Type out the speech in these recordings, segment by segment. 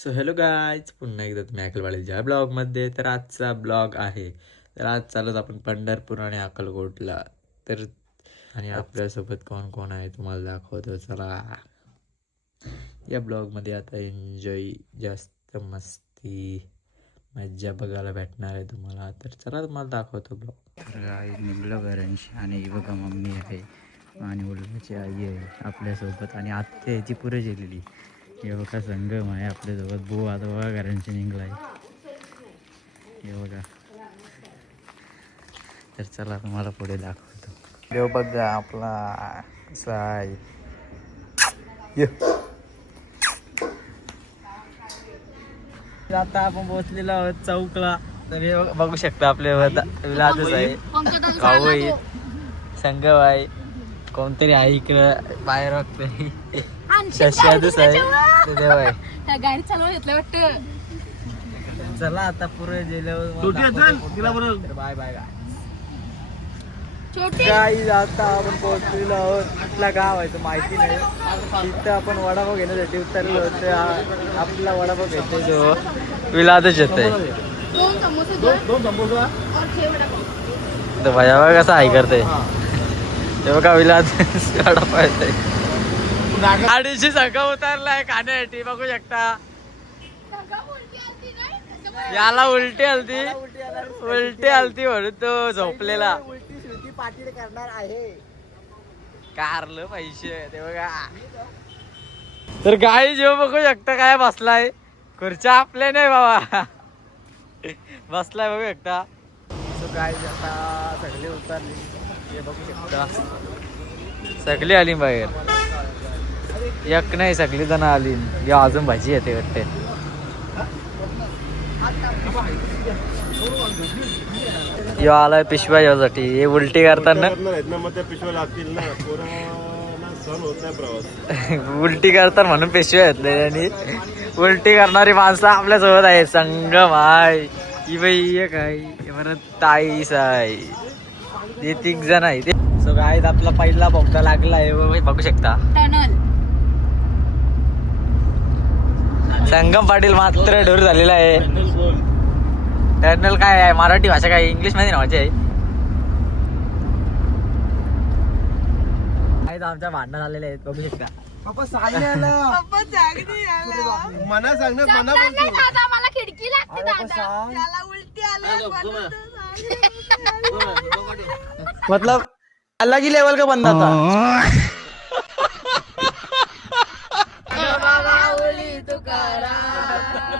So hello guys, पुन्हा एकदा तुम्ही अकलवाडीच्या ब्लॉगमध्ये. तर आजचा ब्लॉग आहे. तर आज चालत आपण पंढरपूर आणि अक्कलकोटला. तर आणि आपल्यासोबत कोण कोण आहे तुम्हाला दाखवतो, चला. या ब्लॉगमध्ये आता एन्जॉय, जास्त मस्ती, मज्जा बघायला भेटणार आहे तुम्हाला. तर चला तुम्हाला दाखवतो ब्लॉग. तर आई निघलं घरांशी आणि बघा मम्मी आहे आणि मुलगाची आई आहे आपल्यासोबत आणि आत्या याची पुरे गेलेली. हे बघा संगम आहे आपल्यासोबत. बो आता बघा घरांशी निघलाय. हे बघा. तर चला तुम्हाला पुढे दाखवतो. देव बघा आपला कसा आहे. आता आपण पोहोचलेलो आहोत चौकला. तर हे बघू शकता आपले विलासच आहे, काऊ आहे, संगम आहे, कोणतरी आहे इकडं बाहेर बघतोय, शशादच आहे, ते देव आहे. गाडी चालवून घेतलं वाटतं. चला आता पुढे गेल्यावर बाय बाय गाईज. आता आपण पोहोचलेलो आहोत. कुठला गाव आहे तो माहिती नाही. तिथं आपण वडापाव घेण्यासाठी उतरलो होतो. आपला वडापाव घेतोय जो विलादच येतोय. तो भैया कसा आहे करतोय ते बघा. विलाद वडापाव येतोय. गाडीची संख्या उतरलाय खाण्यासाठी बघू शकता. याला उलटी आलती म्हणून तो झोपलेला. पाटील करणार आहे. कारलं पैसे ते बघा. तर गाई जेव बघू शकता काय बसलाय. खुर्च्या आपल्या नाही बाबा, बसलाय बघू शकता. सो गाय आता सगळी उतरली. हे बघू शकता सगळी आली बाहेर. एक नाही सगळी जण आली. या अजून भाजी येते वाटते. यो आलाय पिशव्या यासाठी. हे उलटी करताना उलटी करतात म्हणून पिशव्या घेतले. आणि उलटी करणारी माणसं आपल्यासोबत आहे. संगम आहे, ही बाई एक आहे, परत ताईस आहे, हे 3 जण आहे ते. सो गाईत आपला पहिला बोगदा लागला आहे बघू शकता. टनल संगम पाटील मात्र ढोर झालेला आहे. टर्नल काय आहे, मराठी भाषा काय, इंग्लिश मध्ये नावाची आहे. आमच्या भांडणं झालेले आहेत बघू शकता. पप्पा सांग मना सांग ना, मना दादा मला खिडकी लागते. दादा सांग. त्याला उलटी आलं. मतलब अलग ही लेवल का बंदा था.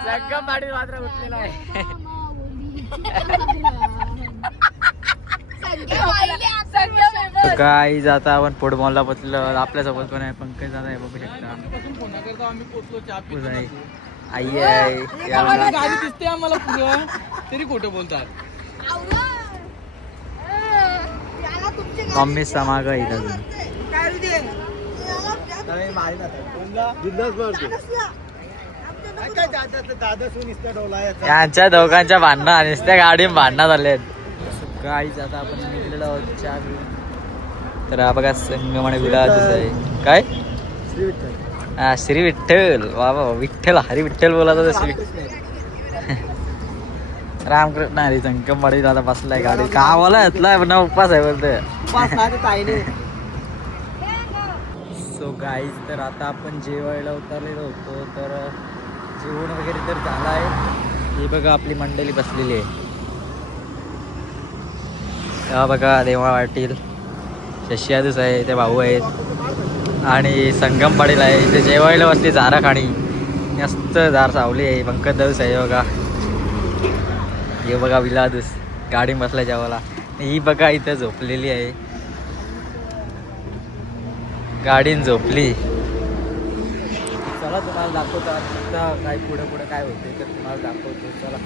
संगम पाटील मात्र उठलेला आहे. काय आता आपण फुटबॉलला पोचलो. आपल्यासोबत पण आहे पंकज दादा आहे बघू शकता. आई आहे, गाडी दिसते आम्हाला पुढं तरी खोटं बोलतात. मम्मी समाग आहे अजून. यांच्या दोघांच्या भांडणं आणि त्या गाडी भांडणं झाले. गाईच आता आपण निघलेलो आहोत चहा पिऊन. तर हा बघा संगम आणि विलासच आहे. काय हा श्री विठ्ठल. वा वा, विठ्ठल हरी विठ्ठल बोलायचा श्री रामकृष्ण हरी. संगम पाटील आता बसलाय गाडी. गावाला घेतलाय पण उपवास आहे बोलतोय. सो गाईज, तर आता आपण जेवायला उतरलेलो होतो. तर जेवण वगैरे तर झालं आहे. हे बघा आपली मंडळी बसलेली आहे. तेव्हा बघा देवा पाटील, शशियादूस आहे, ते भाऊ आहेत आणि संगम पाटील आहे. ते जेवायला बसली झारा खाणी. मस्त झार सावली आहे. पंकज दाऊस आहे बघा. हे बघा विलादूस गाडी बसला जेवायला. ही बघा इथं झोपलेली आहे. गाडीन झोपली. चला तुम्हाला दाखवतो आता काय पुढे काय होते तर तुम्हाला दाखवतो. चला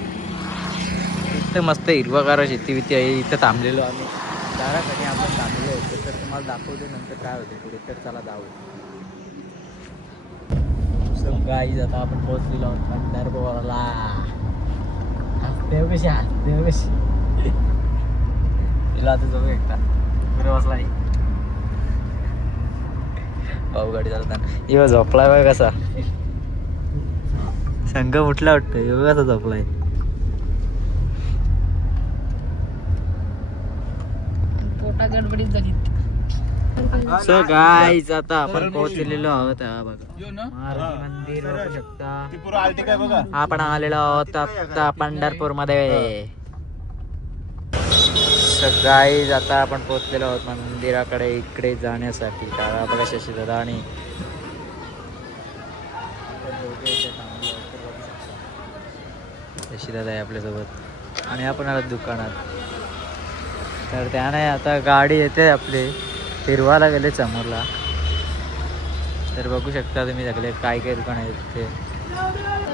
इथं मस्त हिरवागार शेती विती आहे. इथं थांबलेलो आम्ही दारासाठी. आपण थांबलेलो होतो तर तुम्हाला दाखवतो नंतर काय होते पुढे. तर चला जाऊ. सो गाईज आता आपण पोहोचलेलो आहोत पंढरपूरला. हसते कशी, हसते कशी. तिला आता जाऊ एकटा पुढे बसला भाऊ गाडी चालताना. इवा झोपलाय बघ कसा. संगम उठला वाटतं एवढा कसा झोपलाय. पोटा गडबडीत झालीत. सो गाईज आता आपण पोहोचलेलो आहोत. हा बघा मारुती मंदिर बघू शकता. आपण आलेलो आहोत आता पंढरपूर मध्ये. सो गाईज आता आपण पोहोचलेलो आहोत मंदिराकडे इकडे जाण्यासाठी. कारण बघा शशीदादा आणि शशीदादा आहे आपल्यासोबत आणि आपण आलो दुकानात. तर त्याने आता गाडी येते आपली फिरवायला गेले समोरला. तर बघू शकता तुम्ही सगळे काय काय दुकान आहेत ते.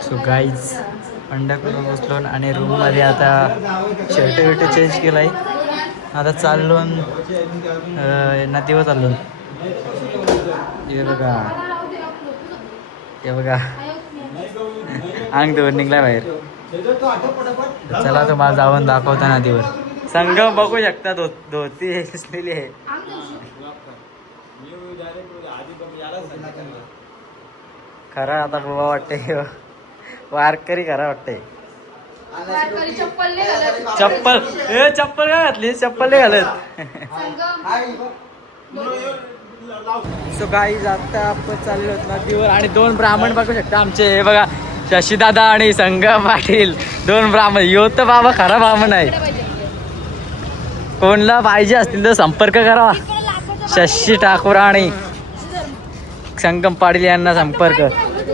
सो गाईज पंढरपूर बसलो आणि रूममध्ये आता शर्ट विर्ट चेंज केलाय. आता चाललो नदीवर चाललो. हे बघा हे बघा अंग धुवून निघला बाहेर. चला तुम्हाला जाऊन दाखवता नदीवर. संगम बघू शकता. धोती असलेली आहे. खरा आता बाबा वाटते वारकरी खरा वाटते. चप्पल नाही घालत. चप्पल चप्पल काय घातली. चप्पल नाही घालत. सो गाईज आता आपण चाललो होतो नदीवर आणि 2 ब्राह्मण बघू शकता आमचे. हे बघा शशीदादा आणि संगम पाटील 2 ब्राह्मण. यो तर बाबा खरा ब्राह्मण आहे. कोणला पाहिजे असतील तर संपर्क करा. शशी ठाकूर आणि संगम पाटील यांना संपर्क.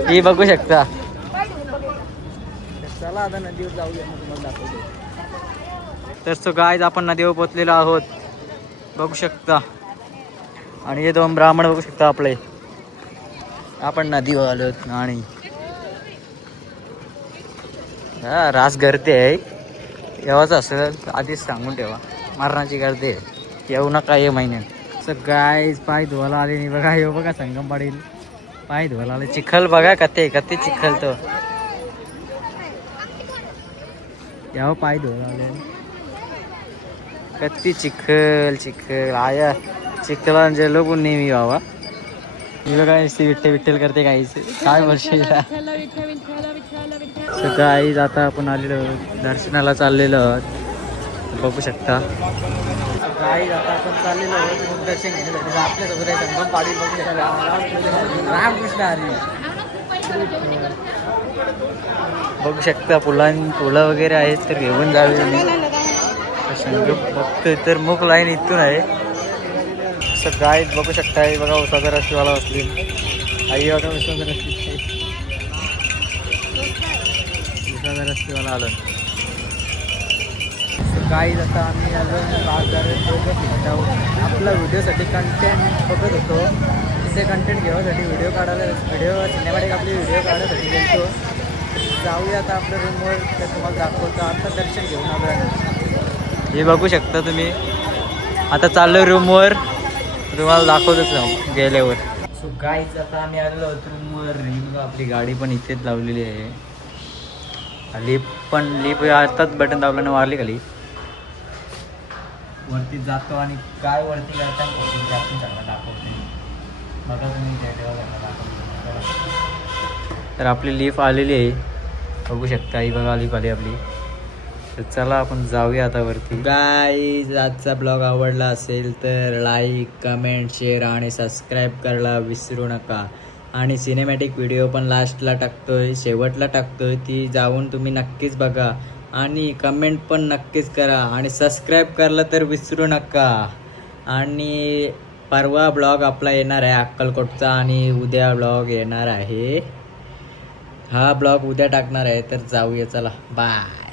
ही बघू शकता. चला आता नदीवर जाऊया तुम्हाला दाखवतो. तर सो गाईज आपण नदीवर पोचलेलो आहोत बघू शकता. आणि हे 2 ब्राह्मण बघू शकता आपले. आपण नदीवर आलो आणि हा रास गर्दी आहे. येवाच असेल आधीच सांगून ठेवा. मरणाची गर्दी आहे. येऊ नका ये महिन्यात. सो गाईज पाय धुवायला आले नाही बघा. येऊ बघा संगम पाटील पाय धुवायला आले. चिखल बघा कते कते चिखल. तो यावं पाय धुवायला आले. कती चिखल चिखल आया. चिखला गेलो पण नेहमी बाबा. मी बघा विठ्ठल विठ्ठल करते काहीच काय वर्षीला. सो गाईज आता आपण आलेलो दर्शनाला चाललेलो आहोत बघू शकता. गाईज आता आपण चाललेलो आहोत दर्शन घेण्यासाठी. आपल्यासोबत आहे संगम पाटील बघू शकता. रामकृष्ण हरी बघू शकता. फुलं वगैरे आहेत तर घेऊन जावे. संगम बघतोय तर मुख लाईन इथून आहे. सो गाईज बघू शकता. हे बघा उसाचा रस्तीवाला असली. आई बघा उसाचा रस्तीवाला आलो. गाईज आता आम्ही आलो 5,000 लोक फिरत आहोत. आपला व्हिडिओसाठी कंटेंट बघत होतो. तिथे कंटेंट घेण्यासाठी व्हिडिओ सिनेमॅटिक आपली व्हिडिओ काढण्यासाठी गेलो. जाऊया आता आपल्या रूमवर. तर तुम्हाला दाखवतो. आता दर्शन घेऊन आलो. हे बघू शकता तुम्ही. आता चाललो रूमवर. तुम्हाला दाखवतोच गेल्यावर. सो गाईज आता आम्ही आलेलो आहोत रूमवर. आपली गाडी पण इथेच लावलेली आहे. लिप आताच बटन दाबल्याने मारली खाली. वरती जातो आणि काय वरती जाताना दाखवते बघा तुम्ही. तर आपली लिफ्ट आलेली आहे बघू शकता. ही बघा लिफ्ट आली आपली. तर चला आपण जाऊया आता वरती. गाईज आजचा ब्लॉग आवडला असेल तर लाईक कमेंट शेअर आणि सबस्क्राईब करायला विसरू नका. आणि सिनेमॅटिक व्हिडिओ पण लास्टला टाकतोय शेवटला टाकतोय. ती जाऊन तुम्ही नक्कीच बघा आणि कमेंट पण नक्कीच करा आणि सबस्क्राईब करायला तर विसरू नका. आणि परवा ब्लॉग आपला येणार आहे अक्कलकोटचा आणि उद्या ब्लॉग येणार आहे. हा ब्लॉग उद्या टाकणार आहे. तर जाऊया चला बाय.